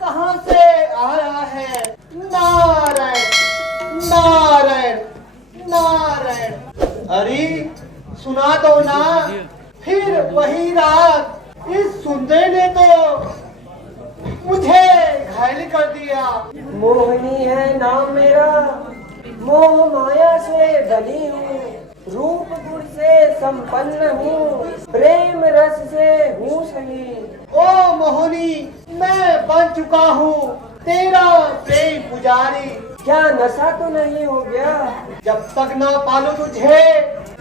कहां से आया है। नारायण नारायण नारायण। अरे सुना दो ना। फिर वही रात इस सुंदर ने तो मुझे घायल कर दिया। मोहिनी है नाम मेरा, मोह माया से बनी हूँ, रूप गुण से संपन्न हूँ, प्रेम रस से हूँ सही। ओ मोहिनी, मैं बन चुका हूँ तेरा प्रेम पुजारी। क्या नशा तो नहीं हो गया? जब तक ना पालू तुझे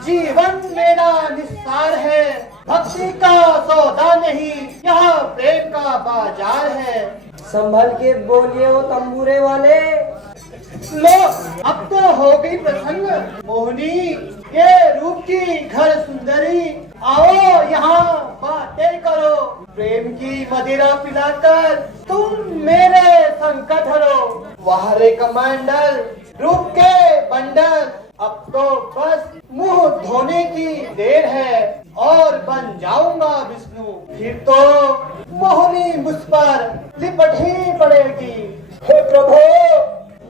जीवन मेरा निस्सार है। भक्ति का सौदा नहीं, यह प्रेम का बाजार है। संभल के बोलिए ओ तंबूरे वाले। लो अब तो हो गई प्रसन्न मोहिनी, ये रूप की घर सुंदरी। आओ यहाँ बातें करो, प्रेम की मदिरा पिलाकर तुम मेरे संकट हरो। वाह रे कमांडर, रूप के बंडल, अब तो बस मुंह धोने की देर है और बन जाऊंगा विष्णु। फिर तो मोहिनी मुझ पर लिपट ही पड़ेगी। हे प्रभु,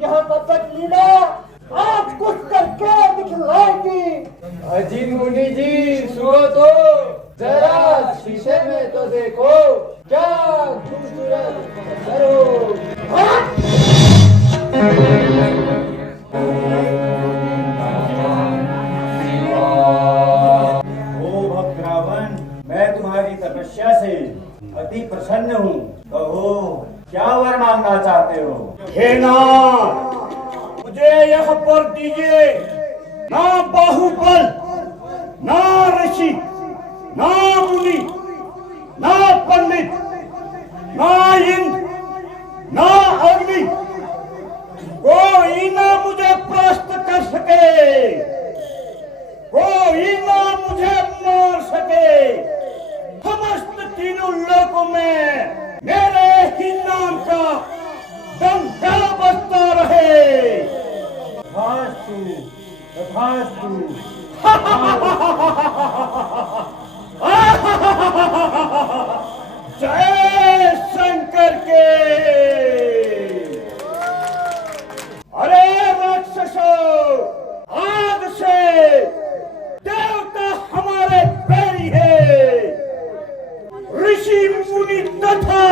यहाँ कब तक लीला आप कुछ करके दिखलाएगी। अजी मुनि जी सुनो तो, जरा शीशे में तो देखो, क्या खूबसूरत करो। ओ भक्त रावण, मैं तुम्हारी तपस्या से अति प्रसन्न हूँ। कहो क्या वर मांगना चाहते हो। हे नाथ, मुझे यह वर दीजिए, ना बाहुबल, ना ऋषि, ना मुनि, ना पंडित, ना इंद्र, ना अग्नि, कोई ना मुझे परास्त कर सके, कोई ना मुझे मार सके। समस्त तीनों लोकों में मेरे ही नाम का डंका बजता रहे। तथास्तु तथास्तु। जय शंकर के। अरे राक्षसों, आज से देवता हमारे पैरी है। ऋषि मुनि तथा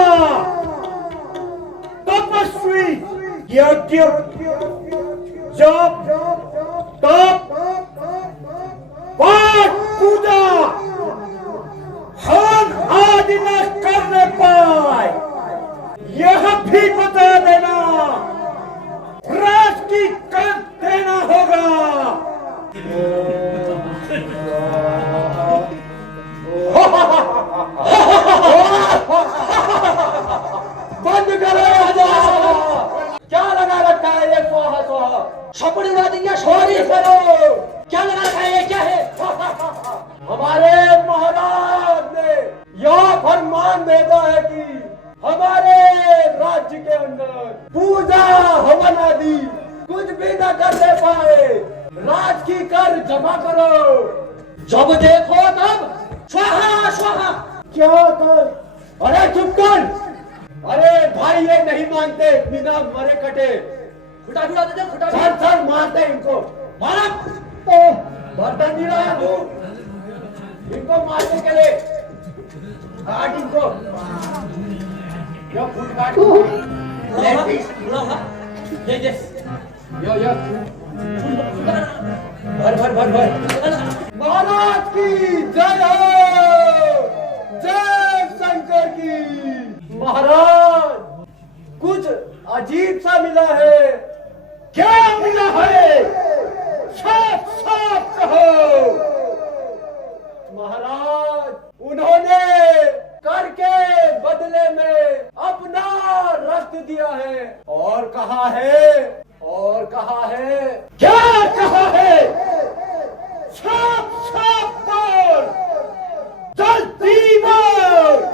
तपस्वी यज्ञ जप तप पाठ पूजा हवन आदि न करने पाए, यह भी बता देना। राज की कर देना होगा। बंद करो राजा। क्या लगा रखा है ये स्वाहा स्वाहा। छपड़ी उड़ा देंगे, शोरी करो। क्या लगा रखा है, ये क्या है। हमारे महाराज ने यह फरमान भेजा है कि हमारे राज्य के अंदर पूजा हवन आदि कुछ भी न करने पाए। राज की कर जमा करो, जब देखो तब स्वाहा स्वाहा। क्या कर। अरे चुप कर। अरे भाई ये नहीं मानते बिना मरे कटे। खुटा भी आते थे, खुटा सर सर मारते इनको। मारा बर्तन नहीं रहा तू, इनको मारने के लिए काट इनको। यो फुट काट ये यो भर भर भर भर। महाराज की जय हो, जय शंकर की। महाराज कुछ अजीब सा मिला है। क्या मिला है, साफ साफ कहो। महाराज उन्होंने कर के बदले में अपना रक्त दिया है। और कहा है, और कहा है। क्या कहा है, साफ साफ बोल, जल्दी बोल।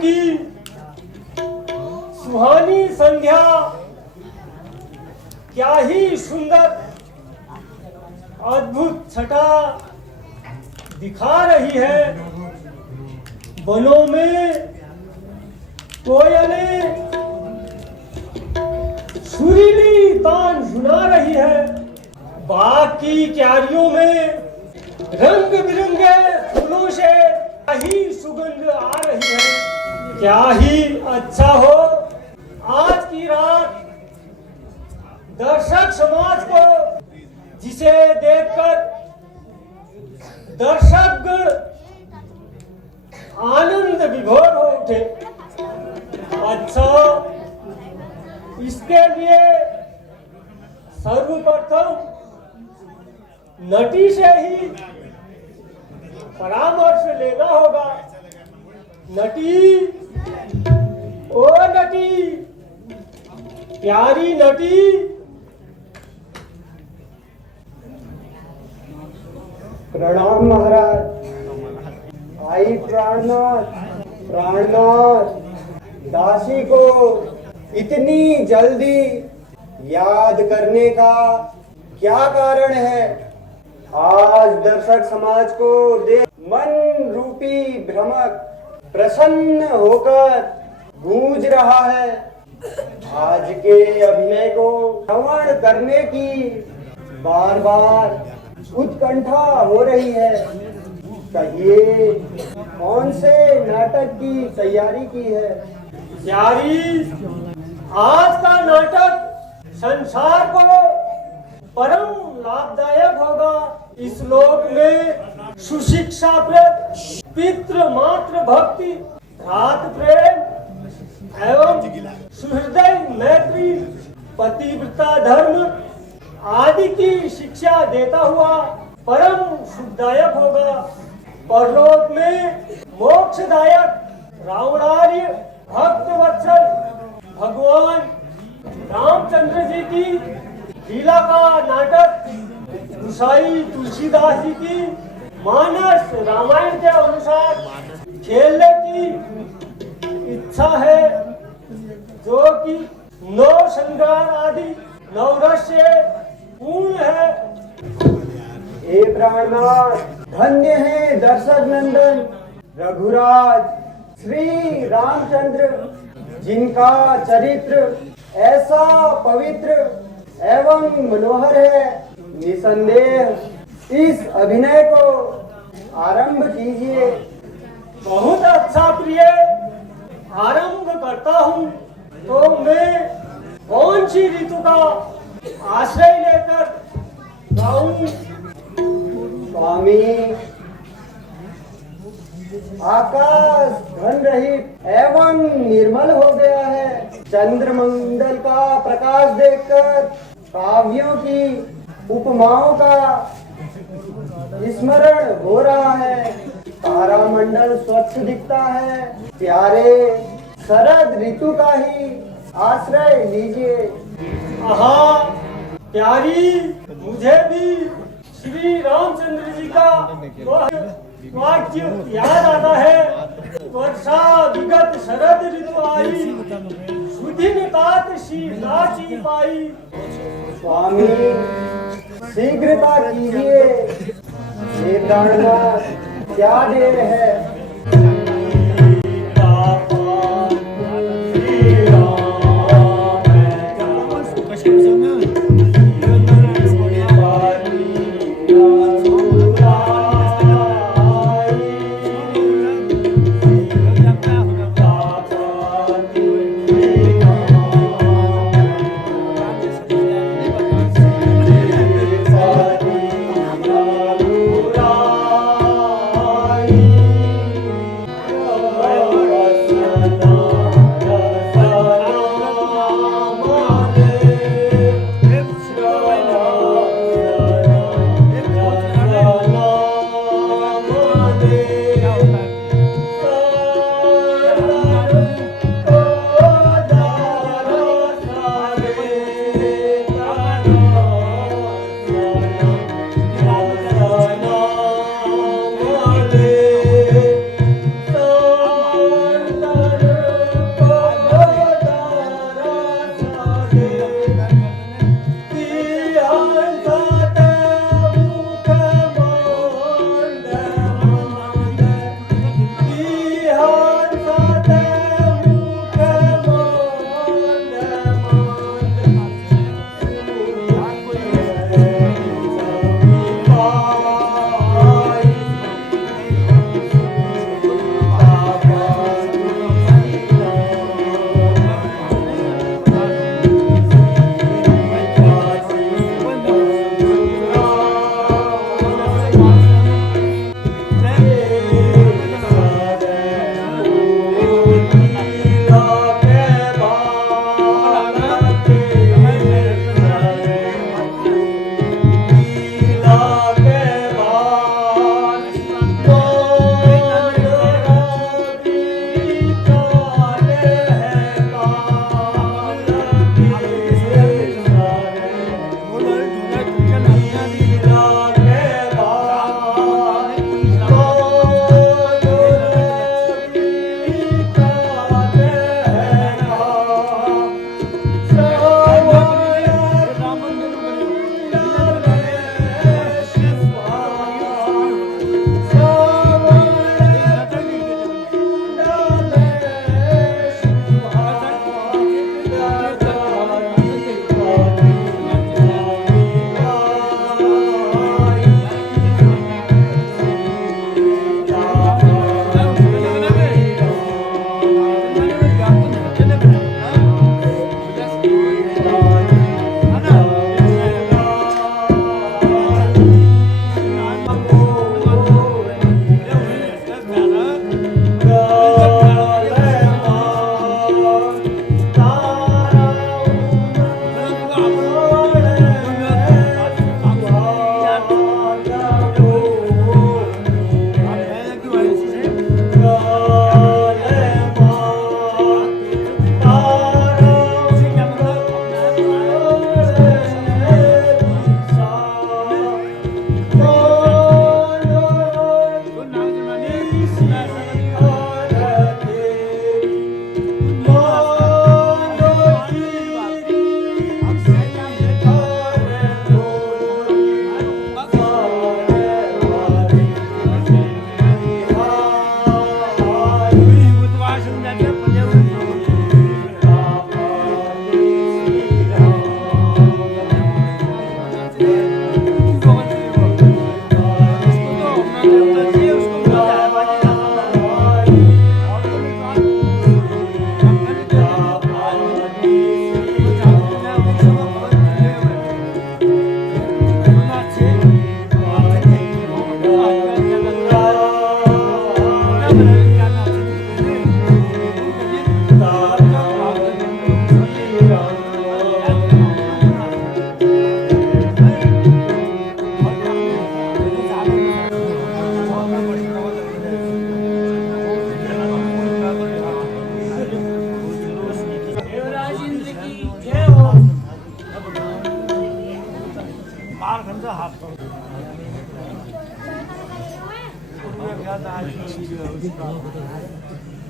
की सुहानी संध्या क्या ही सुंदर अद्भुत छटा दिखा रही है। वनों में कोयलें सुरीली तान सुना रही है। बाग की क्यारियों में रंग बिरंगे फूलों से क्या ही सुगंध आ रही है। क्या ही अच्छा हो आज की रात दर्शक समाज को, जिसे देखकर दर्शकगण आनंद विभोर हो उठे। अच्छा, इसके लिए सर्वप्रथम नटी से ही परामर्श लेना होगा। नटी, ओ नटी, प्यारी नटी, प्रणाम महाराज। आई प्राणनाथ, प्राणनाथ। दासी को इतनी जल्दी याद करने का क्या कारण है? आज दर्शक समाज को देख मन रूपी भ्रमक प्रसन्न होकर गूंज रहा है। आज के अभिनय को श्रवण करने की बार बार उत्कंठा हो रही है। कहिए, कौन से नाटक की तैयारी की है? प्यारी, आज का नाटक संसार को परम लाभदायक होगा। इस लोक में सुशिक्षा प्रद, पितृ मातृ भक्ति, भ्रात प्रेम एवं सुहृदय मैत्री, पतिव्रता धर्म आदि की शिक्षा देता हुआ परम सुखदायक होगा। परलोक में मोक्षदायक रावणार्य भक्त वत्सल भगवान रामचंद्र जी की लीला का नाटक गुसाई तुलसीदास जी की मानस रामायण के अनुसार खेलने की इच्छा है, जो कि नौ श्रृंगार आदि नवरस से पूर्ण है। हे प्राणनाथ, धन्य है दर्शक नंदन रघुराज श्री रामचंद्र, जिनका चरित्र ऐसा पवित्र एवं मनोहर है। निसंदेह इस अभिनय को आरंभ कीजिए। बहुत अच्छा प्रिय, आरंभ करता हूँ। तो मैं कौन सी ऋतु का आश्रय लेकर गाऊं? स्वामी, आकाश घन रहित एवं निर्मल हो गया है। चंद्रमंडल का प्रकाश देखकर काव्यों की उपमाओं का स्मरण हो रहा है। तारामंडल स्वच्छ दिखता है। प्यारे शरद ऋतु का ही आश्रय लीजिए। आहा, प्यारी, मुझे भी श्री रामचंद्र जी का वह वाक्य याद आता है। वर्षा विगत शरद ऋतु आई, सुदिन तात शीलाची पाई। स्वामी, शीघ्रता कीजिए। हे प्राणनाथ, क्या देर है?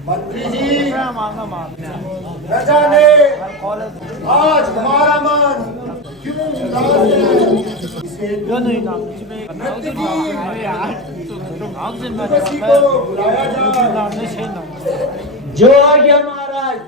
मंत्री जी, न जाने आज हमारा मन क्यों उदास है। इसे नृत्य की उर्वशी को बुलाया जाए। जो आ गया महाराज।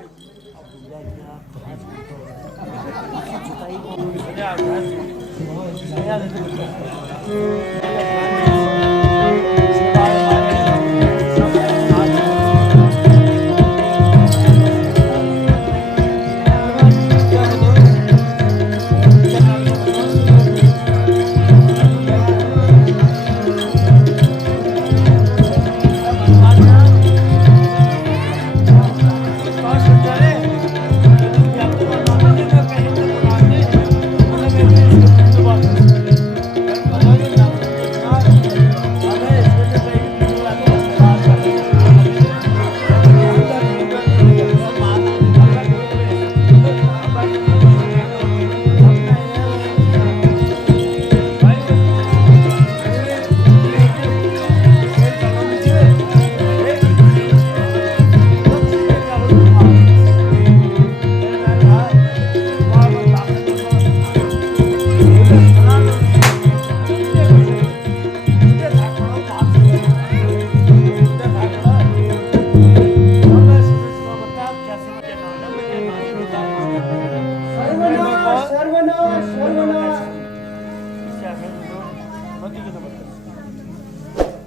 सर्वनाश सर्वनाश सर्वनाश।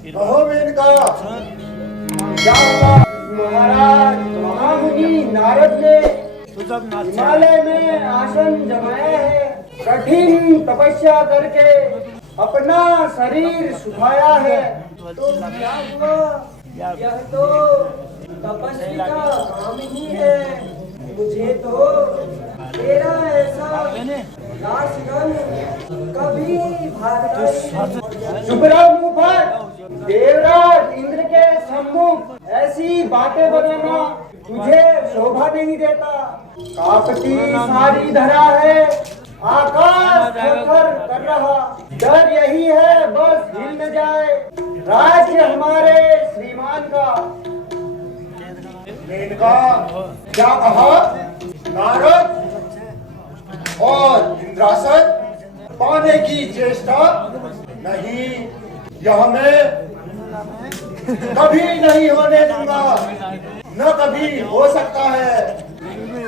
कहो मेनका, क्या हुआ? महाराज, महामुनि नारद ने हिमालय में आसन जमाया है, कठिन तपस्या करके अपना शरीर सुखाया है। तो क्या हुआ? यह तो तपस्वी का काम ही है। मुझे तो तेरा ऐसा नाचगान कभी भाता नहीं। चुप रहो मुंहफट। देवराज इंद्र के सम्मुख ऐसी बातें बताना तुझे शोभा नहीं देता। कापती सारी धरा है, आकाश थर कर रहा। डर यही है बस हिल न जाए राज्य हमारे श्रीमान का। मेनका, क्या कहा? नारद और इंद्रासन पाने की चेष्टा नहीं, यह मैं कभी नहीं होने दूंगा, न कभी हो सकता है।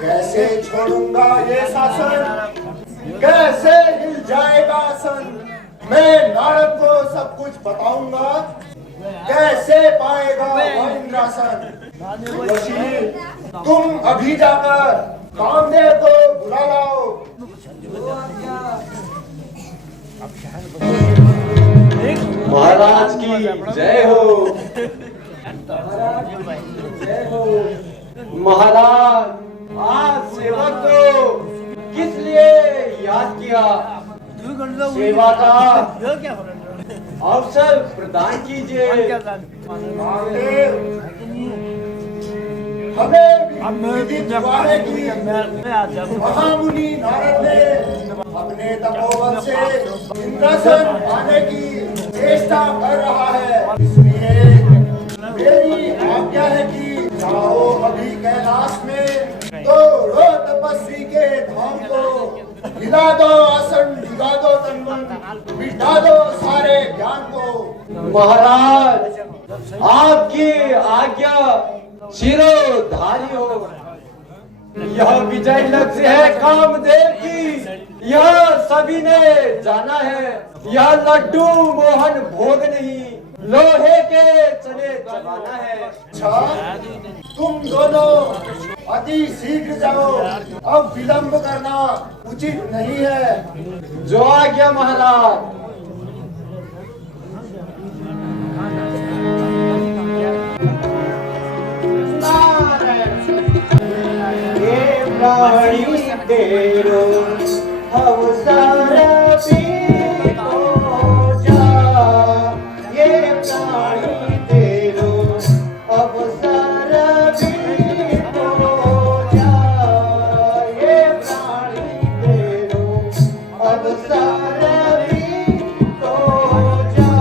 कैसे छोड़ूंगा ये शासन, कैसे हिल जाएगा आसन। मैं नारद को सब कुछ बताऊंगा, कैसे पाएगा वह इंद्रासन। ऋषि, तुम अभी जाकर कामदेव को बुला लाओ। महाराज की जय हो। जय हो। महाराज, आज सेवक को किस लिए याद किया? सेवा का अवसर प्रदान कीजिए। कामदेव, हमें विधि द्वारे की महामुनि नारद ने अपने तपोबल से इंद्रासन पाने की चेष्टा कर रहा है। इसलिए मेरी आज्ञा है कि जाओ अभी कैलाश में, तोड़ो तपस्वी के धाम को, हिला दो आसन, भिगा दो तन मन, मिटा दो सारे ज्ञान को। महाराज, आपकी आज्ञा शिरोधारी हो। यह विजय लक्ष्य है कामदेव की, यह सभी ने जाना है। यह लड्डू मोहन भोग नहीं, लोहे के चने चबाना है। अच्छा, तुम दोनों अति शीघ्र जाओ, अब विलंब करना उचित नहीं है। जो आज्ञा महाराज। प्राणी तेरो अवसर पीतो जा, ये प्राणी तेरो अवसर पीतो जा, ये प्राणी तेरो अवसर पीतो जा।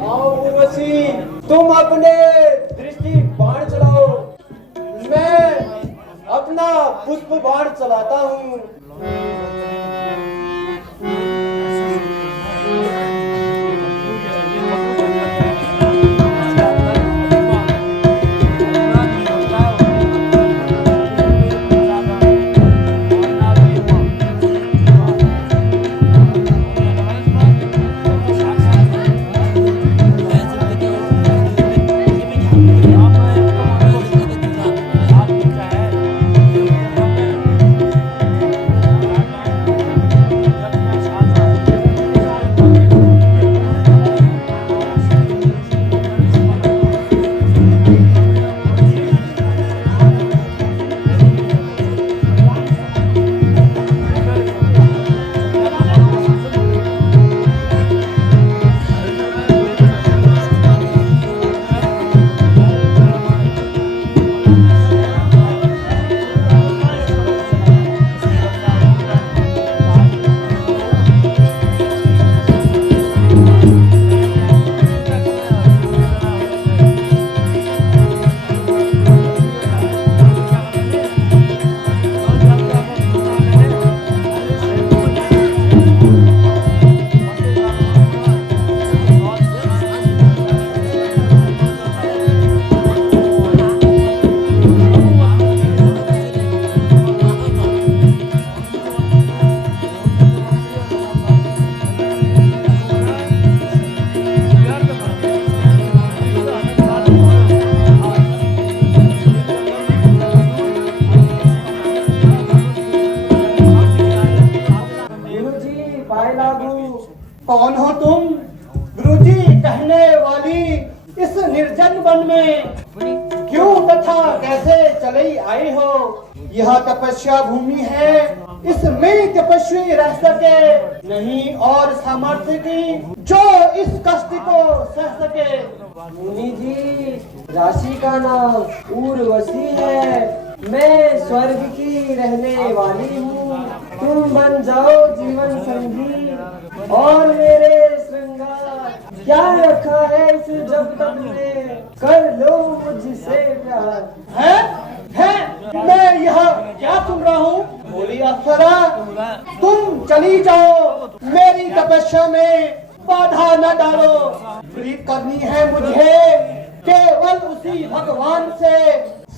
आओ उर्वशी, तुम अपने दृष्टि बाण चलाओ, मैं अपना पुष्प बाण चलाता हूँ। कौन हो तुम? गुरुजी कहने वाली इस निर्जन वन में क्यों तथा कैसे चली आई हो? यह तपस्या भूमि है, इसमें तपस्वी रह सके नहीं और सामर्थ्य की जो इस कष्ट को सह सके। मुनि जी, राशि का नाम उर्वशी है, मैं स्वर्ग की रहने वाली हूँ। तुम बन जाओ जीवन संगी और मेरे श्रृंगार। क्या रखा है इस जब तक में, कर लो मुझसे प्यार। है मैं यह क्या सुन रहा हूँ? बोली अप्सरा, तुम चली जाओ, मेरी तपस्या में बाधा न डालो। प्रीत करनी है मुझे केवल उसी भगवान से।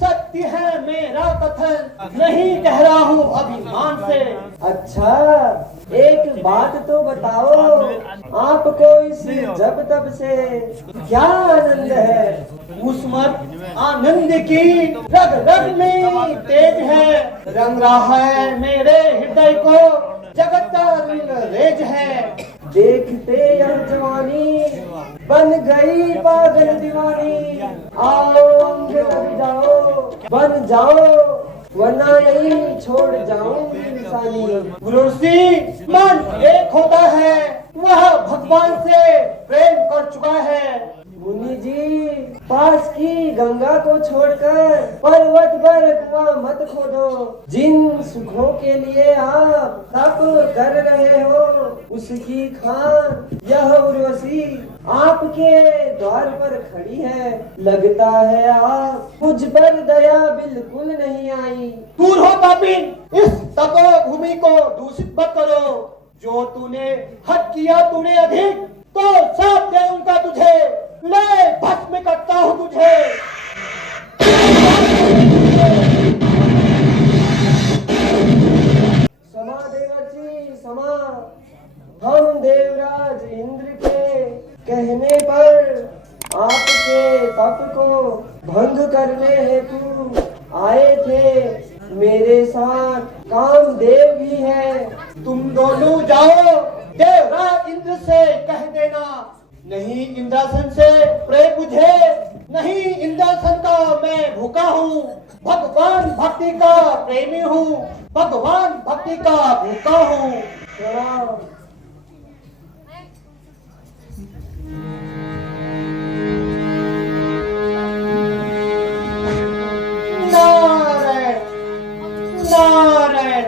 सत्य है मेरा कथन, नहीं कह रहा हूँ अभिमान से। अच्छा, एक बात तो बताओ, आपको इस जब तब से क्या आनंद है? उस्मत आनंद की रग रग में तेज है, रंग रहा है मेरे हृदय को जगत का रंग रेज है। देखते यह जवानी बन गई पागल दीवानी। आओ अंग लग जाओ, बन जाओ, वरना यही छोड़ जाऊंगी निशानी। गुरुजी, मन एक होता है, वह भगवान से प्रेम कर चुका है। मुनि जी, पास की गंगा को छोड़कर पर्वत पर कुआं मत खोदो। जिन सुखों के लिए आप तप कर रहे हो, उसकी खान यह उर्वशी आपके द्वार पर खड़ी है। लगता है आप मुझ पर दया बिल्कुल नहीं आई। दूर हो पापिन, इस तपोभूमि को दूषित मत करो। जो तूने हक किया तूने अधिक, तो साथ दे उनका तुझे, ले भस्म करता हूँ तुझे। समा देवर्षि समा, हम देवराज इंद्र के कहने पर आपके तप को भंग करने हेतु आए थे। मेरे साथ कामदेव भी है। तुम दोनों जाओ, देवराज इंद्र से कह देना, नहीं इंद्रासन से प्रेम मुझे, नहीं इंद्रासन का मैं भूखा हूँ। भगवान भक्ति का प्रेमी हूँ, भगवान भक्ति का भूखा हूँ। नारायण नारायण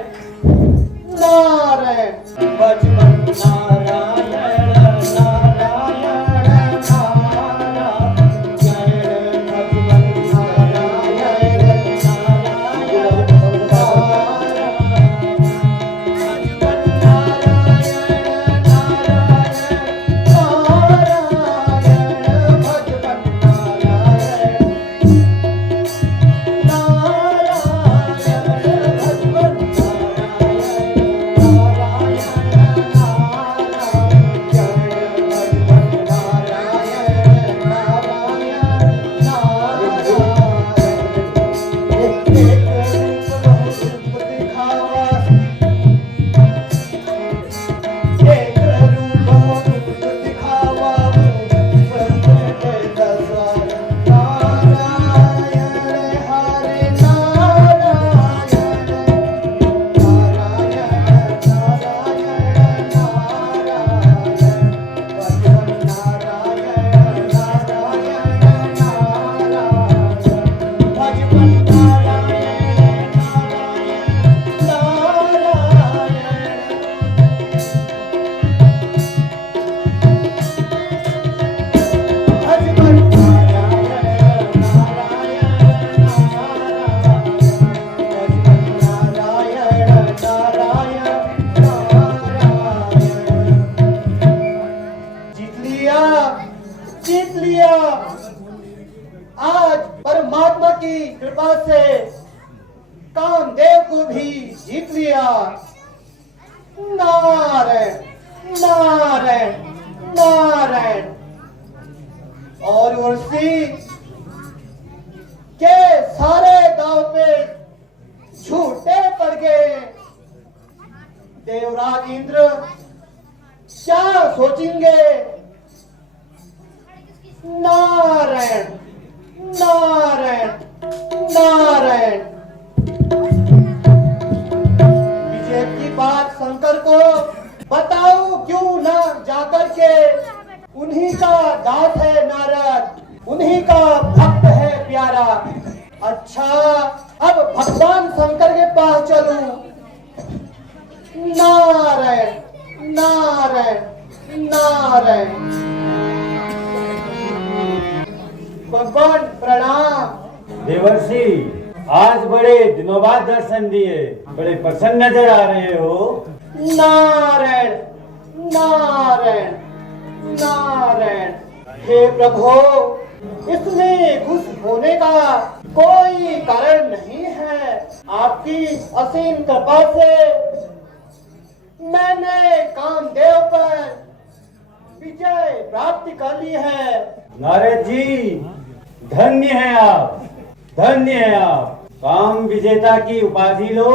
नारायण, भज मन नारायण। की कृपा से कामदेव को भी जीत लिया। नारायण नारायण नारायण। और उर्वशी के सारे दाव पे झूठे पड़ गए। देवराज इंद्र क्या सोचेंगे? नारायण नारायण नारायण। विजय की बात शंकर को बताओ क्यों न जाकर के। उन्हीं का दास है नारद, उन्हीं का भक्त है प्यारा। अच्छा अब भगवान शंकर के पास चलूं। नारायण नारायण नारायण। भगवान प्रणाम। देवर्षि, आज बड़े दिनों बाद दर्शन दिए, बड़े प्रसन्न नजर आ रहे हो। नारायण नारायण नारायण। हे प्रभु, इसमें खुश होने का कोई कारण नहीं है। आपकी असीम कृपा से मैंने कामदेव पर विजय प्राप्त कर ली है। नारद जी, धन्य है आप, धन्य है आप। काम विजेता की उपाधि लो,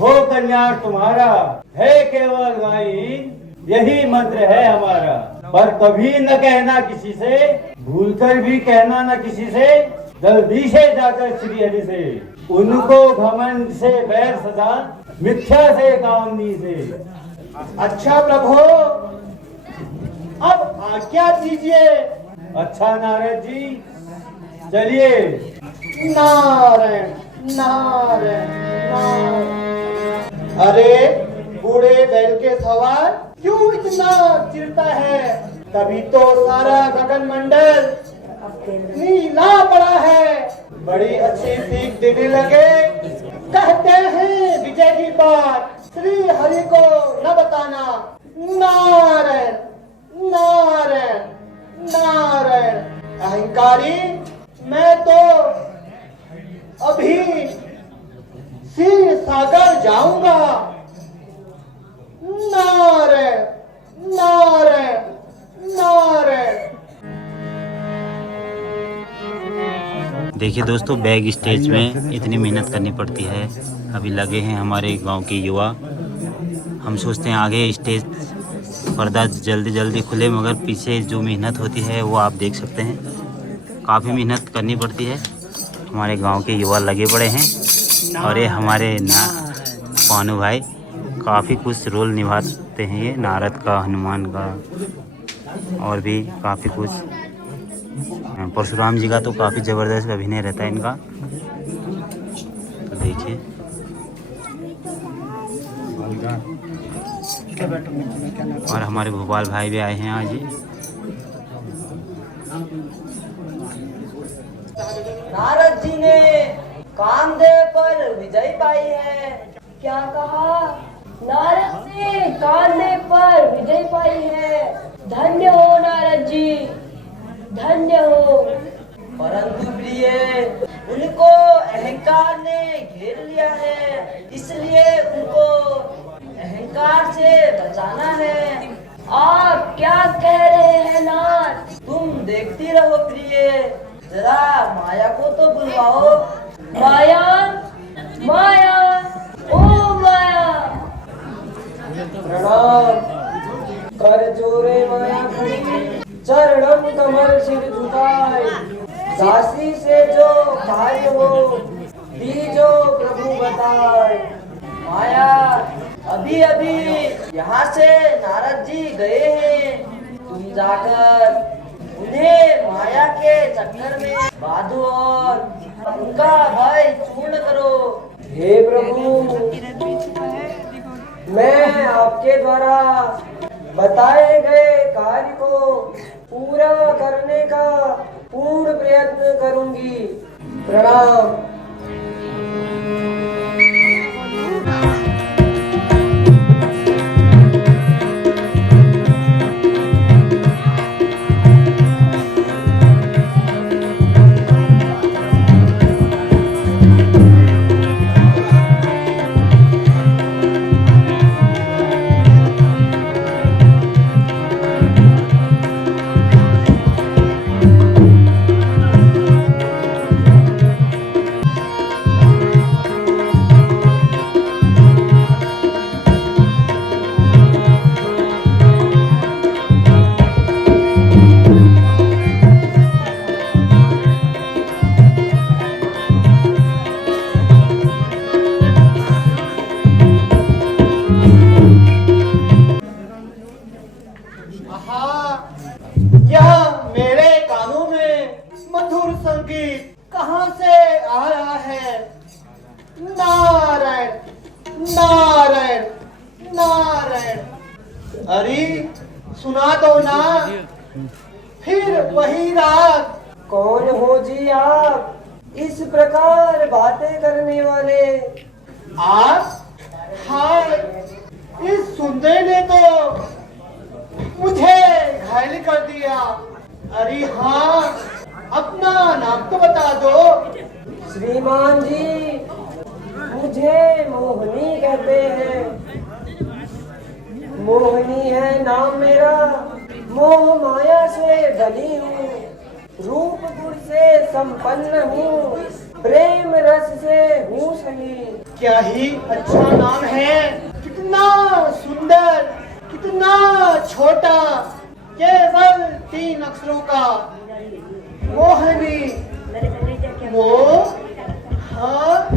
हो कल्याण तुम्हारा। है केवल गायन, यही मंत्र है हमारा। पर कभी न कहना किसी से, भूलकर भी कहना न किसी से। जल्दी से जाकर श्री हरि से, उनको घमंड से बैर सदा, मिथ्या से कामनी से। अच्छा प्रभु, अब आज्ञा दीजिए। अच्छा नारद जी, चलिए। नारायण नारायण नारायण। अरे बूढ़े बैल के सवार क्यों इतना चिढ़ता है? तभी तो सारा गगन मंडल नीला पड़ा है। बड़ी अच्छी सीख देने लगे। कहते हैं विजय की बात श्री हरि को न बताना। नारायण नारायण नारायण। अहंकारी, मैं तो अभी क्षीर सागर जाऊंगा। नारायण नारायण नारायण। देखिए दोस्तों, बैग स्टेज में इतनी मेहनत करनी पड़ती है। अभी लगे हैं हमारे गांव के युवा। हम सोचते हैं आगे स्टेज पर्दा जल्दी जल्दी खुले, मगर पीछे जो मेहनत होती है वो आप देख सकते हैं। काफ़ी मेहनत करनी पड़ती है। हमारे गांव के युवा लगे पड़े हैं। और ये हमारे पानू भाई काफ़ी कुछ रोल निभाते हैं। ये नारद का, हनुमान का, और भी काफ़ी कुछ। परशुराम जी का तो काफ़ी ज़बरदस्त अभिनय रहता है इनका। तो देखिए, और हमारे भोपाल भाई भी आए हैं आज ही। नारद जी ने कामदेव पर विजय पाई है। क्या कहा? नारद से कामदेव पर विजय पाई है। धन्य हो नारद जी, धन्य हो। परंतु प्रिय, उनको अहंकार ने घेर लिया है, इसलिए उनको अहंकार से बचाना है। आप क्या कह रहे हैं नाथ? तुम देखती रहो प्रिय, जरा माया को तो बुलवाओ। माया माया ओ माया। प्रणाम। कर जोरे माया खड़ी, चरणम कमल सिर झुकाए। दासी से जो कार्य हो, दीजो प्रभु बताए। माया, अभी अभी यहाँ से नारद जी गए हैं। तुम जाकर उन्हें माया के चक्कर में बांधो और उनका भय चूर्ण करो। हे प्रभु, मैं आपके द्वारा बताए गए कार्य को पूरा करने का पूर्ण प्रयत्न करूंगी। प्रणाम। हाँ, यह मेरे कानों में मधुर संगीत कहाँ से आ रहा है? नारायण नारायण नारायण। अरे सुना दो ना, फिर वही राग। कौन हो जी आप इस प्रकार बातें करने वाले? आप? हाँ, इस सुंदर ने तो मुझे घायल कर दिया। अरे हाँ, अपना नाम तो बता दो। श्रीमान जी, मुझे मोहिनी कहते हैं। मोहिनी है नाम मेरा, मोह माया से बनी हूँ, रूप गुण से संपन्न हूँ, प्रेम रस से हूँ सही। क्या ही अच्छा नाम है, कितना सुंदर, कितना छोटा, केवल 3 अक्षरों का। मोहिनी, मोह, हाँ,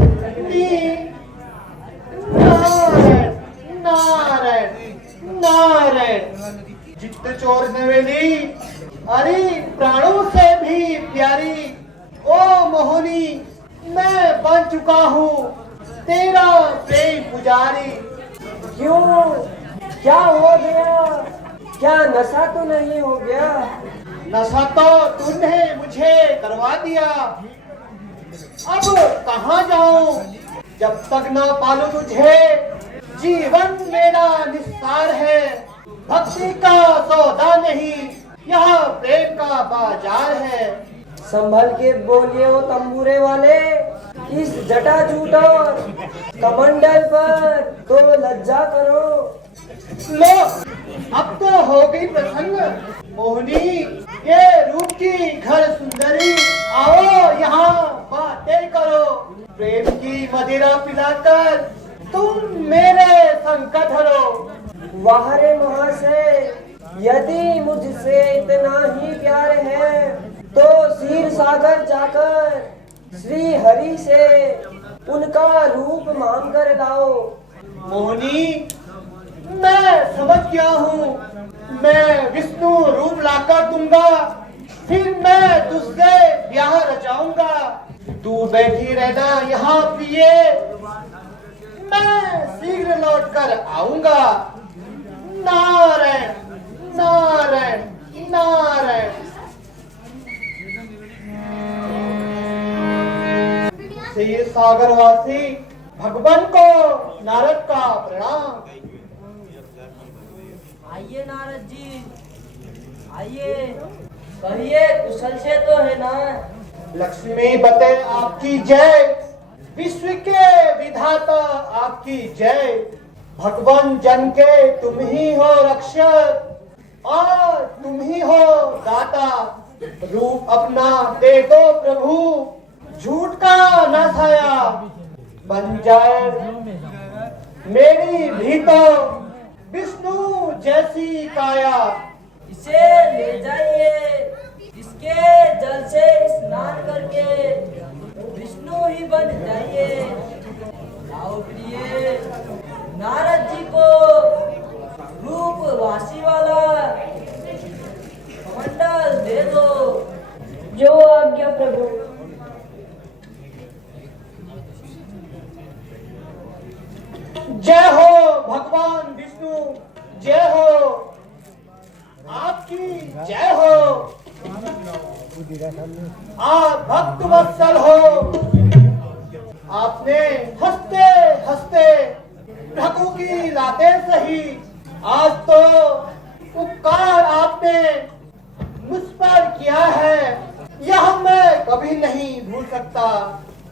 नारायण नारायण नारायण। जित चोर नवेली, अरे प्राणों से भी प्यारी ओ मोहिनी, मैं बन चुका हूँ तेरा प्रेम पुजारी। क्यों, क्या हो गया? क्या नशा तो नहीं हो गया? नशा तो तूने मुझे करवा दिया, अब कहाँ जाऊं? जब तक ना पालू तुझे, जीवन मेरा निस्सार है। भक्ति का सौदा नहीं, यह प्रेम का बाजार है। संभल के बोलिए ओ तंबूरे वाले, इस जटाजूट और कमंडल पर तो लज्जा करो। लो, अब तो हो गई प्रसन्न। मोहिनी, ये रूप की घर सुंदरी, आओ यहाँ बातें करो। प्रेम की मदिरा पिलाकर तुम मेरे संकट हरो। वाह रे महाशय, यदि मुझसे इतना ही प्यार है तो क्षीर सागर जाकर श्री हरि से उनका रूप मांग कर लाओ। मोहिनी, मैं समझ गया हूँ, मैं विष्णु रूप लाकर दूंगा, फिर मैं तुझसे ब्याह रचाऊंगा। तू बैठी रहना यहाँ पिए, मैं शीघ्र लौट कर आऊंगा। नारायण नारायण नारायण। श्री सागरवासी भगवान को नारद का प्रणाम। आइए नारद जी, आइए, कहिए कुशल से तो है ना? लक्ष्मी बते आपकी जय, विश्व के विधाता आपकी जय। भगवान जन के तुम ही हो रक्षक और तुम ही हो दाता। रूप अपना दे दो प्रभु, झूठ का न छाया बन जाए मेरी भी तो विष्णु जैसी काया। इसे ले जाइए, इसके जल से स्नान करके विष्णु ही बन जाइए। आओ प्रिय, नारद जी को रूप वासी वाला कमंडल दे दो। जो आज्ञा प्रभु। जय हो भगवान विष्णु, जय हो, आपकी जय हो। आप भक्त वत्सल हो, आपने हंसते हंसते ढकू की लाते सही, आज तो उपकार आपने मुझ पर किया है, यह मैं कभी नहीं भूल सकता।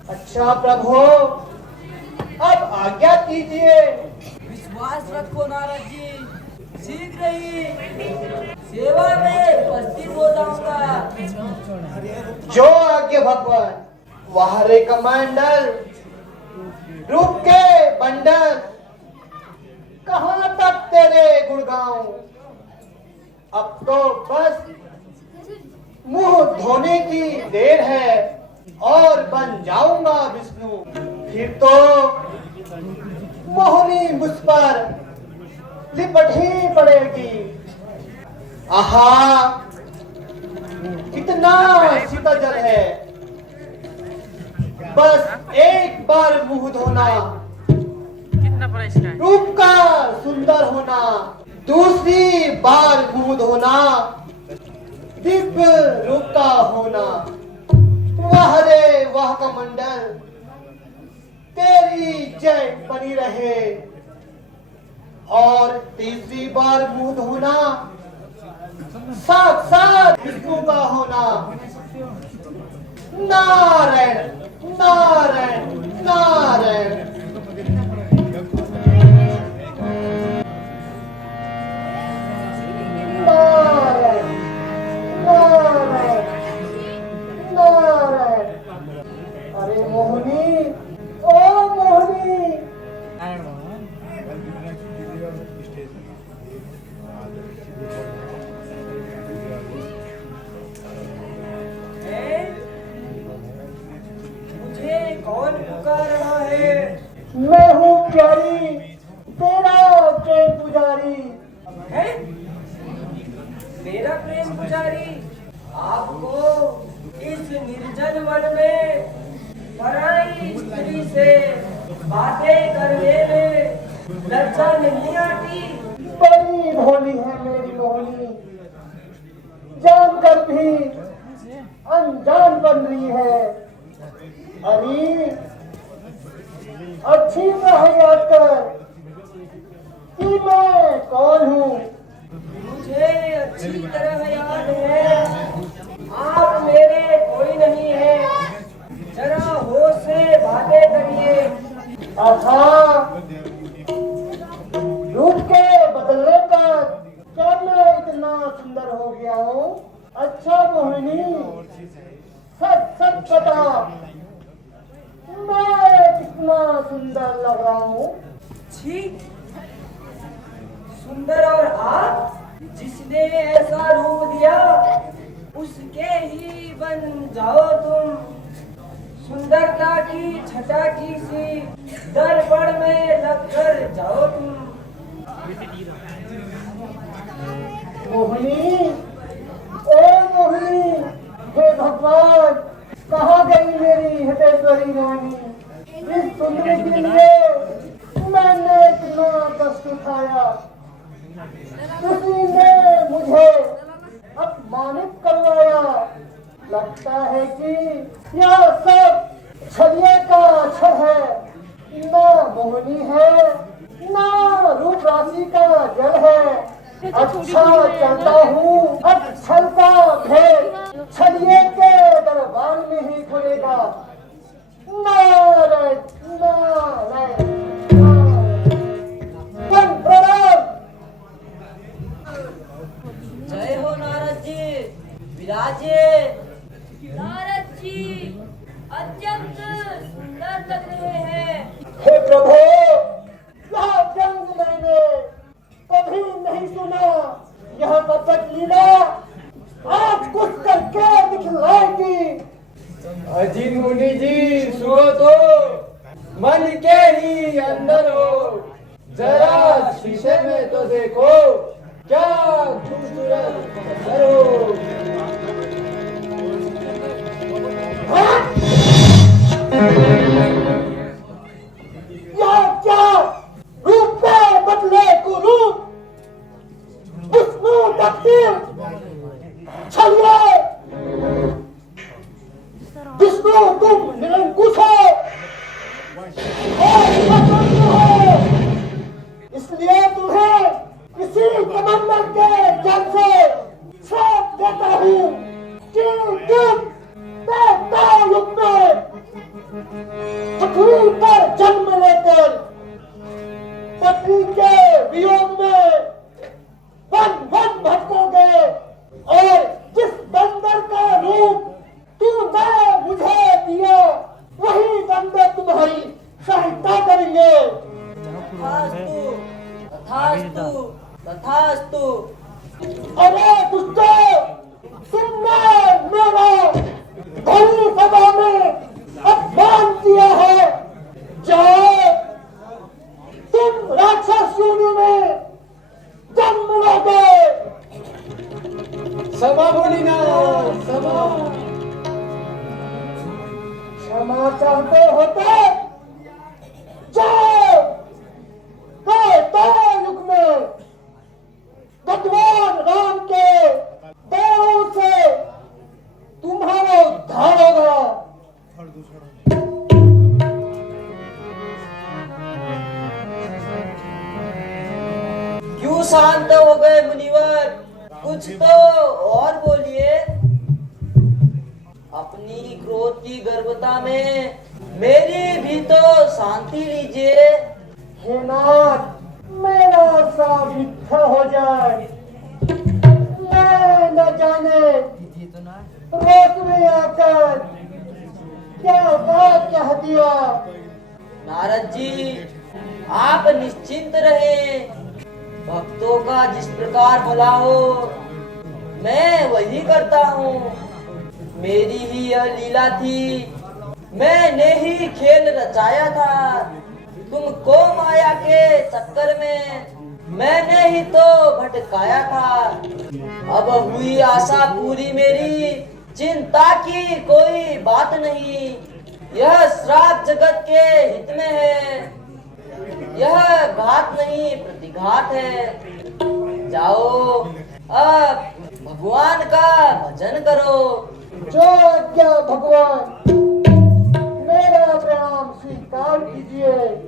अच्छा प्रभु, अब आज्ञा कीजिए। विश्वास रखो नारद जी, शीघ्र ही सेवा में उपस्थित हो जाऊंगा। जो आज्ञा भगवान। वाह रे कमांडर, रूप के बंडल, कहाँ तक तेरे गुण गाऊं? अब तो बस मुंह धोने की देर है और बन जाऊंगा विष्णु। फिर तो मोहिनी मुझ पर लिपट ही पड़ेगी। आहा, कितना शीतल जल है। बस एक बार मुंह धोना, रूप का सुंदर होना, दूसरी बार मुंह धोना, दिव्य रूप का होना। वाह रे वाह कमंडल, तेरी जय बनी रहे। और तीसरी बार मुंह धोना, साक्षात विष्णु का होना। नारायण नारायण नारायण। नारायण नारायण नारायण। अरे मोहिनी, ओ मोहिनी। मुझे कौन पुकार रहा है? मैं हूँ प्यारी, तेरा प्रेम पुजारी। है? मेरा प्रेम पुजारी? आपको इस निर्जन वन में पराई स्त्री से बातें करने में लज्जा नहीं आती? बड़ी भोली है मेरी मोहिनी, जानकर भी अनजान बन रही है। अरे अच्छी तरह याद कर कि मैं कौन हूँ। मुझे अच्छी तरह याद है, आप मेरे कोई नहीं है। जरा होश से बातें करिए। आहा, रूप के बदलने पर क्या मैं इतना सुंदर हो गया हूँ? अच्छा मोहिनी, सच सच बता, मैं कितना सुंदर लग रहा हूँ? छी, सुंदर। और आप, जिसने ऐसा रूप दिया उसके ही बन जाओ तुम। सुंदरता की छटा की सी दर्पण में लगकर जाओ तुम। मोहिनी, ओ मोहिनी, हे भगवान, कहाँ गई मेरी हटेश्वरी मोहिनी? इस सुंदरी के लिए मैंने इतना कष्ट उठाया, किसी ने मुझे अपमानित करवाया। लगता है कि यह सब छलिए का छल है, ना मोहिनी है, ना रूप राशि का जल है। अच्छा चलता हूँ, अब छल का भेद छलिए के दरबार में ही खुलेगा। नारायण नारायण नारायण। प्रणाम। जय हो नारद जी, विराजे। नारद जी अत्यंत सुंदर लग रहे हैं। हे प्रभु, यह जंग मैंने कभी नहीं सुना। यह कपट लीला आज कुछ करके दिखलाएगी। अजी मुनि जी, सुनो तो, मन के ही अंदर हो, जरा शीशे में तो देखो, क्या खूबसूरत मंजर हो। यह क्या रूप में बदले कुरूप, विष्णु दक्षिण छलिए। विष्णु तुम निरंकुश हो और अतुल्य हो, इसलिए तुम्हें इसी कमंडल के जल से श्राप देता हूँ कि तुम युग में पृथ्वी पर जन्म लेकर पत्नी के वियोग में वन वन भटकोगे और जिस बंदर का रूप तूने मुझे दिया वही बंदर तुम्हारी सहायता करेंगे। तथास्तु तथास्तु तथास्तु। अरे दुष्टों, तुमने मेरा धनी सभा में अपमान किया है। जाओ, तुम राक्षस योनि में जन्म लोगे। क्षमा भोलेनाथ, क्षमा। क्षमा चाहते हो तो जाओ युग में भगवान राम के पैरों से तुम्हारा उद्धार होगा। क्यों शांत हो गए मुनिवर? कुछ तो और बोलिए। अपनी क्रोध की गर्भता में मेरी भी तो शांति लीजिए। हे नाथ, मेरा सा मिथ्या हो जाए, मैं न जाने रोक में आकर क्या बात कह दिया। नारद जी, आप निश्चिंत रहें। भक्तों का जिस प्रकार भला हो मैं वही करता हूँ। मेरी ही यह लीला थी, मैंने ही खेल रचाया था। तुमको माया के चक्कर में मैंने ही तो भटकाया था। अब हुई आशा पूरी मेरी, चिंता की कोई बात नहीं। यह श्राप जगत के हित में है, यह घात नहीं प्रतिघात है। जाओ अब भगवान का भजन करो। जो आज्ञा भगवान, मेरा प्रणाम स्वीकार कीजिए।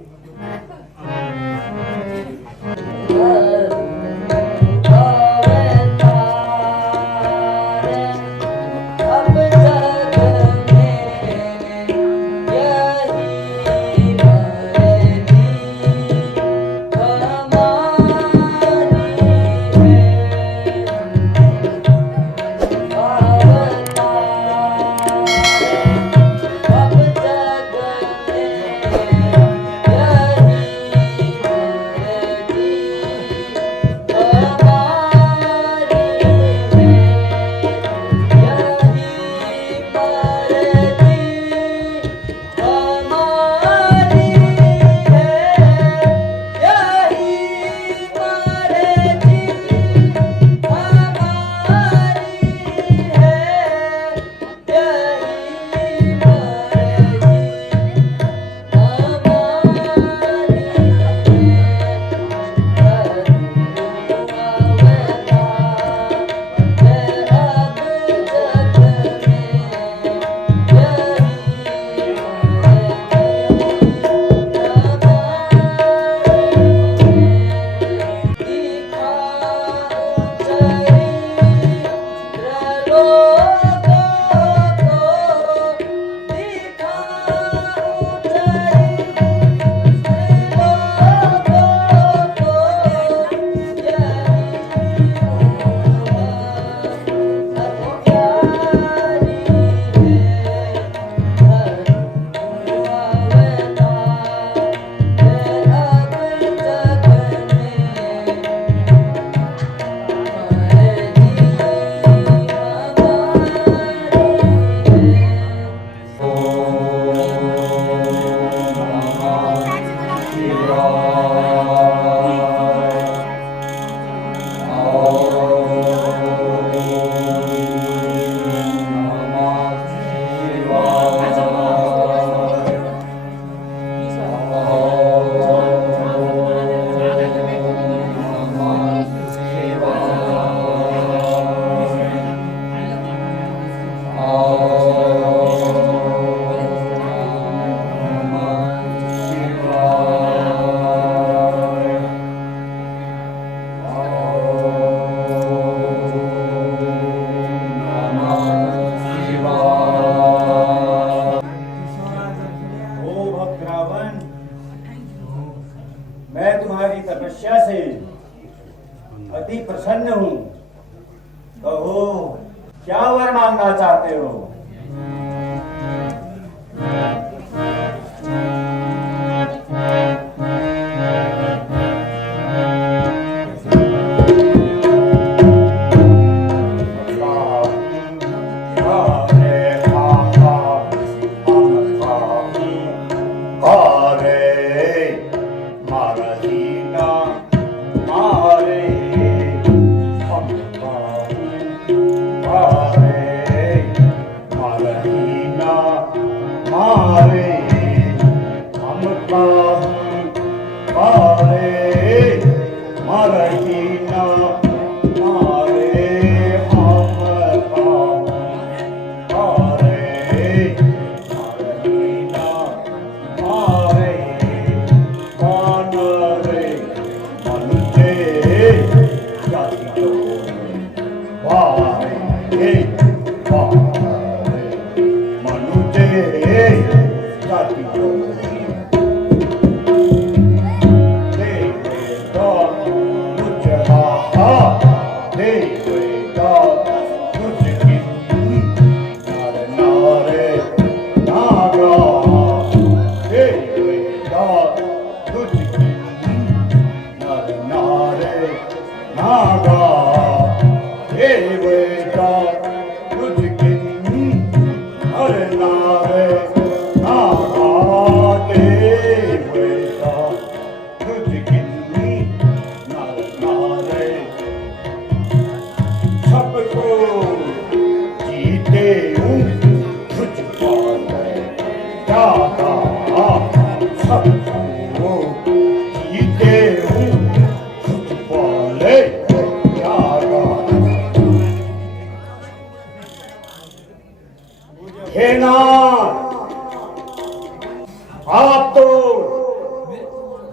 मैं तुम्हारी तपस्या से अति प्रसन्न हूँ। कहो क्या वर मांगना चाहते हो? वाहे वाहे मनुजे जाति आप तो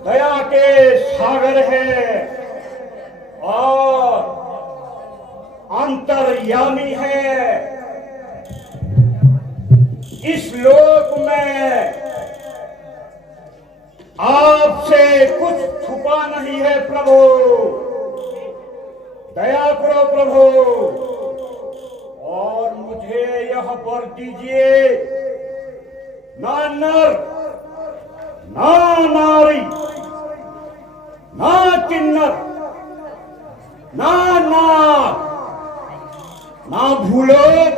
दया के सागर हैं और अंतर्यामी है। इस लोक में आपसे कुछ छुपा नहीं है प्रभु, दया करो प्रभु और मुझे यह वर दीजिए, ना नर ना नारी ना किन्नर ना नाग ना भूलोक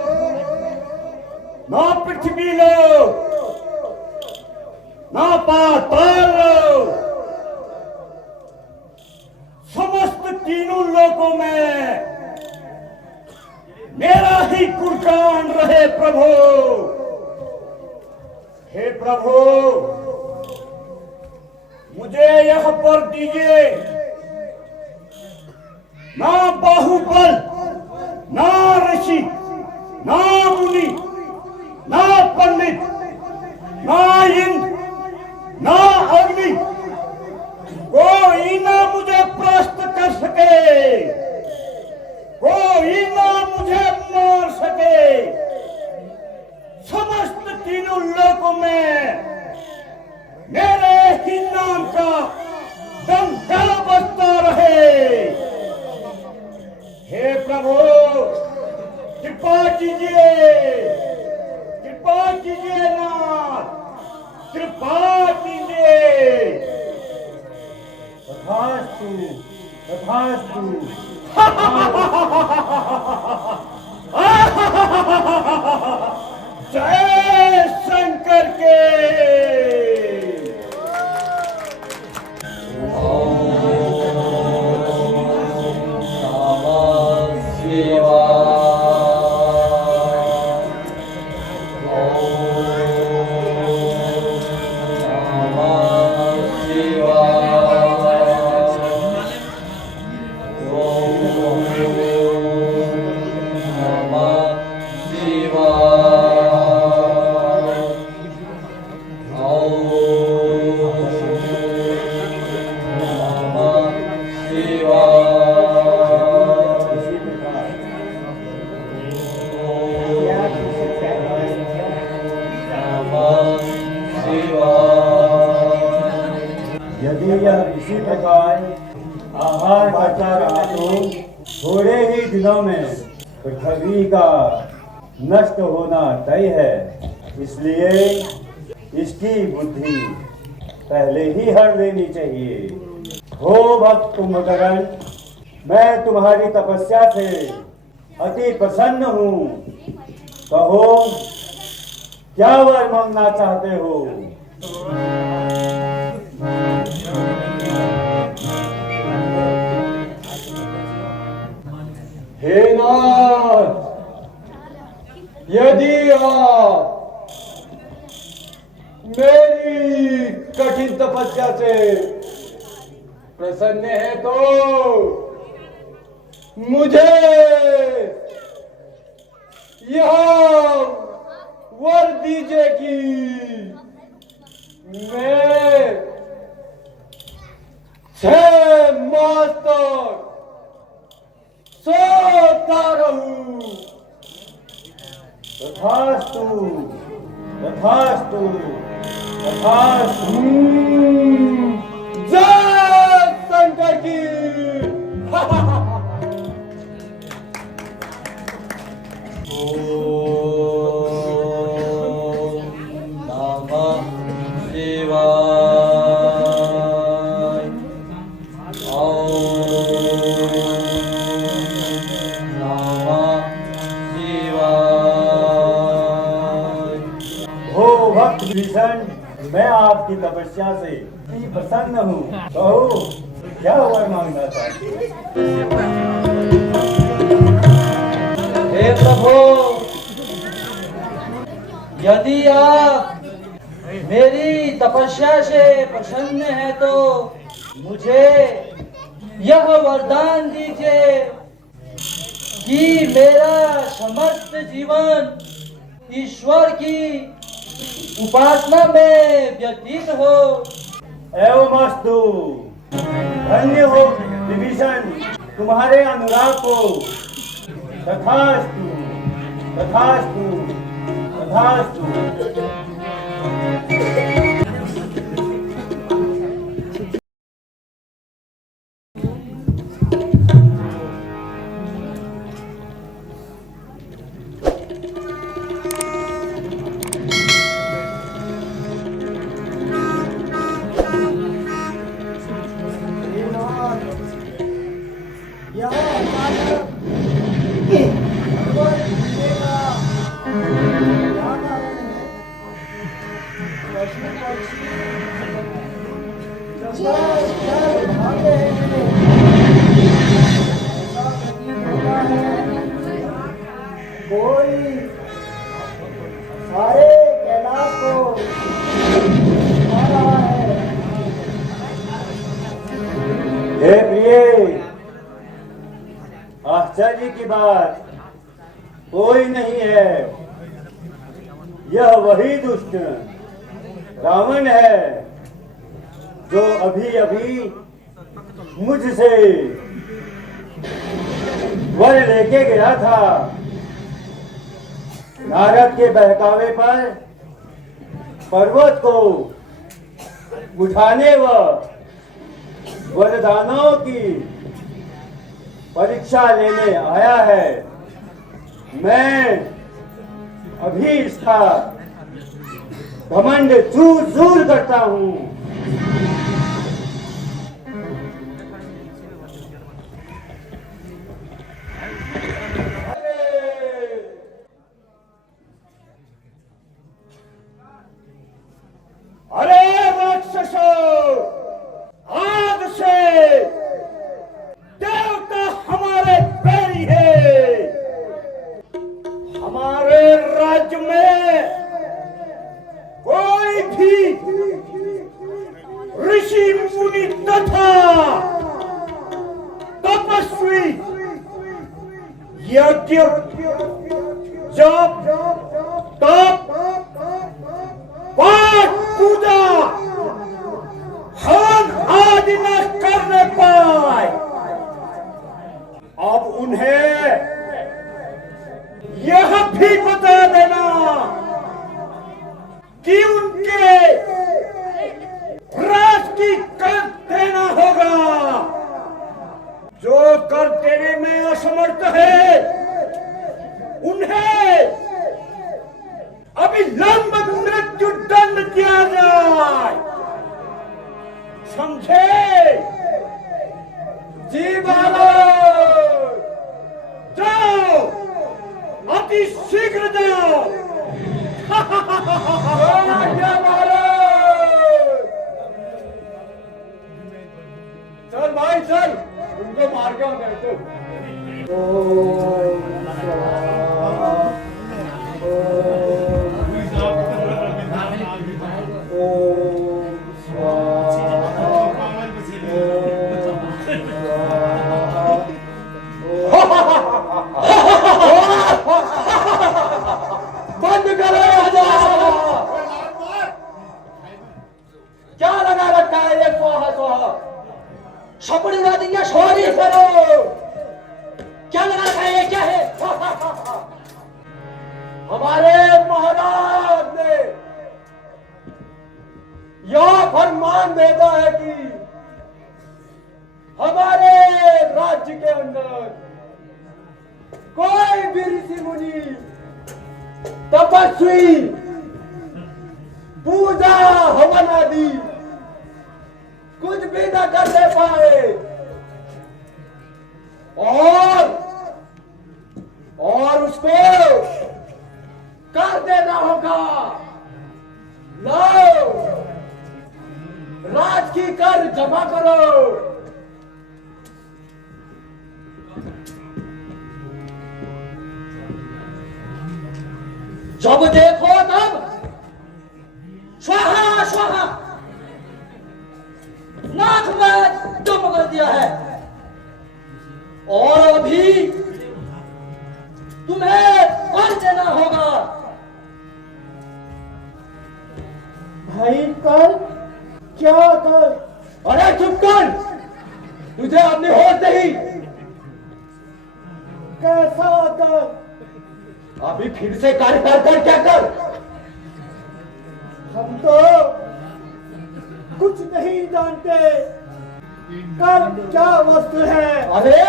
ना पृथ्वी लोक ना पाताल लोक, समस्त तीनों लोकों में मेरा ही गुणगान रहे प्रभु। हे प्रभु मुझे यह वर दीजिए, ना बाहुबल ना ऋषि ना मुनि ना पंडित ना इंद्र ना अग्नि, कोई ना मुझे परास्त कर सके, कोई ना मुझे मार सके। समस्त तीनों लोकों में मेरे ही नाम का डंका बजता रहे। हे प्रभु कृपा कीजिए, कृपा कीजिए नाथ, कृपा कीजिए। तथास्तु तथास्तु। जय शंकर के। यदि यह इसी प्रकार आहार करता रहा तो थोड़े ही दिनों में पृथ्वी का नष्ट होना तय है। इसलिए इसकी बुद्धि पहले ही हर लेनी चाहिए। हो भक्त कुंभकर्ण, मैं तुम्हारी तपस्या से अति प्रसन्न हूँ। कहो क्या वर मांगना चाहते हो? हे नाथ, यदि आप मेरी कठिन तपस्या से प्रसन्न है तो मुझे यह वर दीजिए कि मैं 6 मास तक सोता रहूं। तथास्तु तथास्तु तथास्तु। जय शंकर की। विभीषण, मैं आपकी तपस्या से प्रसन्न हूँ। कहो क्या वर मांगना चाहते हो? हे प्रभु, यदि आप मेरी तपस्या से प्रसन्न हैं तो मुझे यह वरदान दीजिए कि मेरा समस्त जीवन ईश्वर की उपासना में व्यतीत हो। एवमस्तु। धन्य हो विभीषण तुम्हारे अनुराग को। तथास्तु तथास्तु तथास्तु। कोई सारे कैलाश को आ रहा है। हे प्रिय, आश्चर्य की बात कोई नहीं है। यह वही दुष्ट रावण है जो अभी अभी मुझसे वर लेके गया था। नारद के बहकावे पर पर्वत को उठाने व वरदानों की परीक्षा लेने आया है। मैं अभी इसका घमंड चूर चूर करता हूँ। अरे राक्षसों, आज से देवता हमारे बैरी है। हमारे राज्य में कोई भी ऋषि मुनि तथा तपस्वी यज्ञ जप तप पाठ पूजा हवन आदि न करने पाए। अब उन्हें यह भी बता देना कि उनके राज की कर देना होगा। जो कर देने में असमर्थ है उन्हें अविलंब मृत्यु दंड दिया जाए। समझे? जी महाराज, जाओ, अति शीघ्र जाओ। चल भाई चल, उनको मार के आते हैं। बंद करो राजा। क्या लगा रखा है ये स्वाहा स्वाहा? छपड़ी उड़ा देंगे, सॉरी करो। क्या लगा रखा है ये? क्या है? भेदा है कि हमारे राज्य के अंदर कोई भी ऋषि मुनि, तपस्वी, पूजा हवन आदि कुछ भी न करने पाए और उसको कर देना होगा। लो, राज की कर जमा करो। जब देखो तब स्वाहा स्वाहा नाक में दम कर दिया है, और अभी तुम्हें कर देना होगा। भाई कर, क्या कर? अरे चुप कर, तुझे अपनी होश नहीं। कैसा कर? अभी फिर से कार्य कर क्या कर? हम तो कुछ नहीं जानते। कर क्या वस्तु है? अरे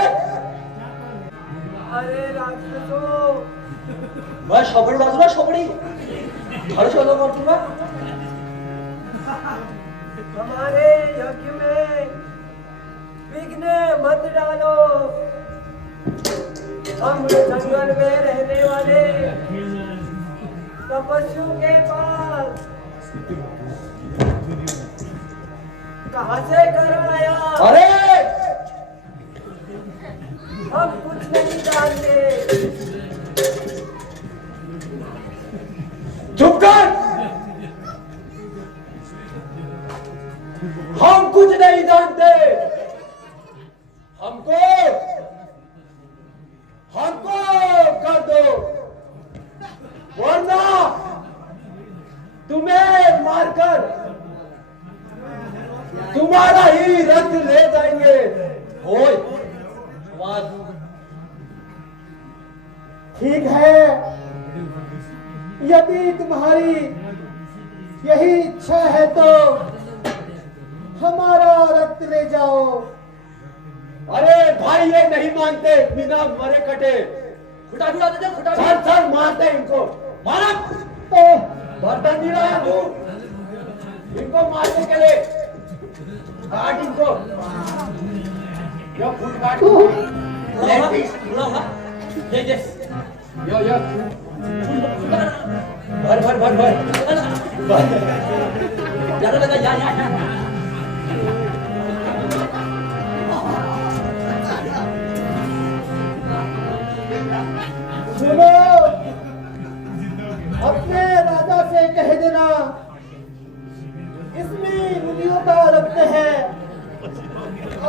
राक्षसों, मैं शबड़ी बाजूला शबड़ी घर चलो बाजूला। हमारे यज्ञ में विघ्न मत डालो। हम जंगल में रहने वाले तपस्वियों के पास कहां से कर आया? अरे हम कुछ नहीं जानते। चुप कर, हम कुछ नहीं जानते। हमको कर दो, वरना तुम्हें मारकर तुम्हारा ही रक्त ले जाएंगे। ओए ठीक है, यदि तुम्हारी यही इच्छा है तो हमारा रक्त ले जाओ। अरे भाई ये नहीं मानते बिना मरे कटे। खुटा देते, खुटा सर मारते इनको। मारा बर्तन नहीं रहा तू, इनको मारने के लिए काट इनको। यो फुट काट यो भर ज्यादा लगा या सुनो, अपने राजा से कह देना इसमें मुनियों का रक्त है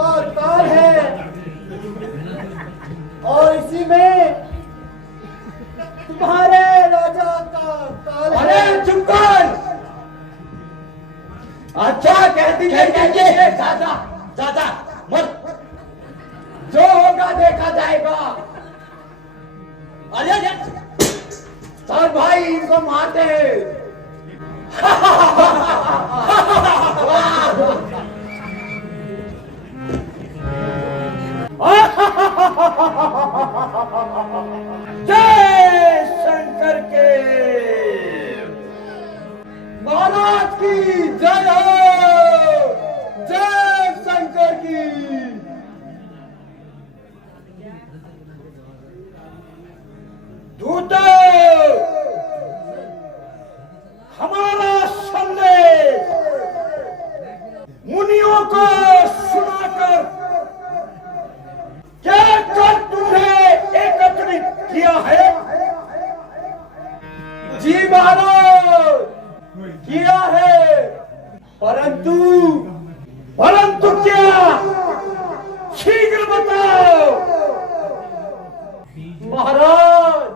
और काल है, और इसी में तुम्हारे राजा का काल है। अरे चुप कर। अच्छा कहती है दादा मत, जो होगा देखा जाएगा। अरे सर भाई इनको मारते जय शंकर के महाराज की जय हो, जय शंकर की। दूत हमारा संदेश मुनियों को सुनाकर क्या कर तुम्हें एकत्रित किया है? जी महाराज किया है, परंतु क्या? शीघ्र बताओ। महाराज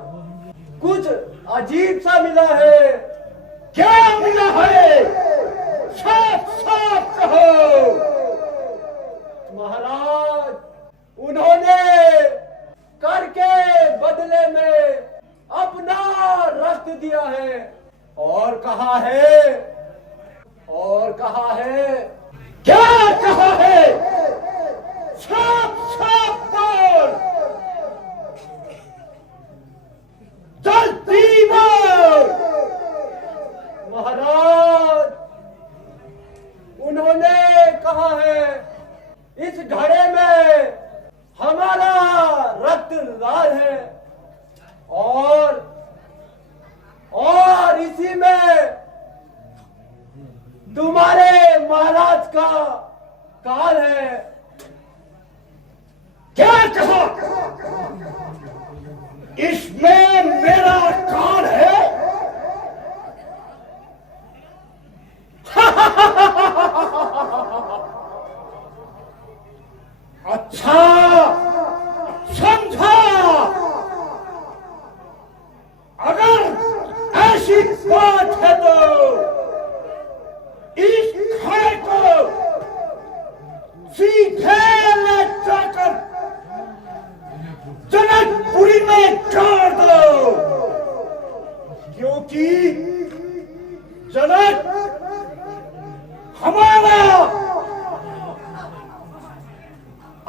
कुछ अजीब सा मिला है। क्या मिला है? साफ साफ कहो। महाराज उन्होंने कर के बदले में अपना रक्त दिया है और कहा है क्या कहा है? साफ साफ बोल, जल्दी बोल। महाराज, उन्होंने कहा है इस घड़े में हमारा रक्त लाल है और इसी में तुम्हारे महाराज का काल है। क्या कहा? इसमें मेरा काल है? अच्छा, समझा। अगर ऐसी बात है तो इस घड़े को सीधे ले जाकर जनकपुरी में गाड़ दो, क्योंकि जनक हमारा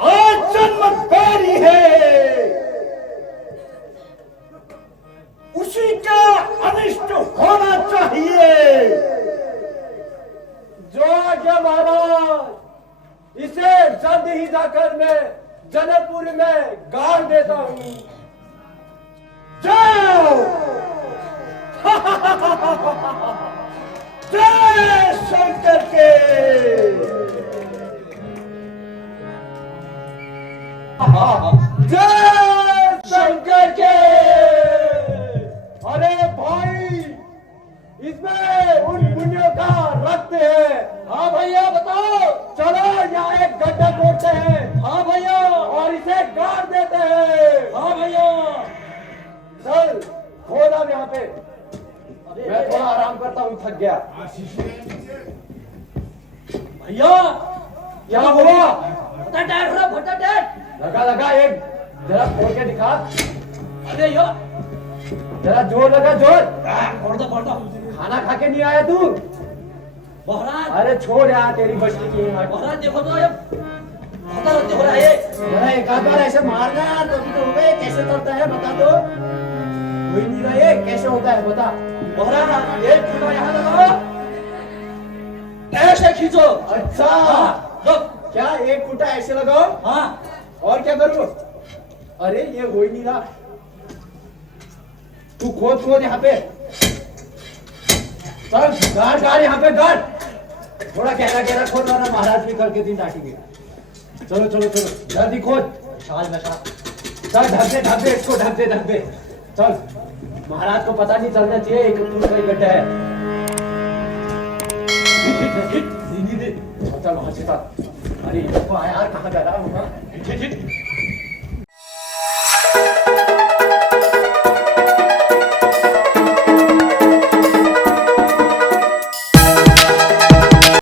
आज जन्म बैरी है, उसी का अनिष्ट होना चाहिए। जो आज्ञा महाराज, इसे जल्द ही जाकर मैं जनकपुर में गाड़ देता हूँ। जाओ। जय शंकर के। जय शंकर के। अरे भाई, इसमें उन पुण्यों का रक्त है। हाँ भैया बताओ। चलो यहाँ एक गड्ढा खोदते हैं। हाँ भैया। और इसे गाड़ देते हैं। हाँ भैया। चल खोदा यहाँ पे। मैं थोड़ा आराम करता हूँ, थक गया। भैया क्या हुआ? लगा लगा एक जरा खोल के दिखा। अरे यो जरा जोर लगा, जोर। फोड़ दो। खाना खा के नहीं आया तू? महाराज अरे छोड़ यार, तेरी बस्ती की महाराज। देखो तो ये हो रहा है। जरा एक आध बार ऐसे मारना यार, तभी तो होगा। कैसे चलता है बता दो। कोई नहीं रहा, ये कैसे होता है बता। महाराज एक फुटा यहाँ लगाओ, ऐसे खींचो। अच्छा क्या एक फुटा ऐसे लगाओ? हाँ। और क्या करूं? अरे ये हो ही नहीं रहा। तू खोद यहाँ पे। चल गाड़ यहाँ पे गाड़। थोड़ा गहरा खोद, वरना महाराज भी करके दिन डांटेंगे। चलो जल्दी खोद। चल ढक दे इसको, ढक दे। चल, महाराज को पता नहीं चलना चाहिए एक फुट का गड्ढा है। चल वहां से। अरे यार कहाँ जा रहा होगा?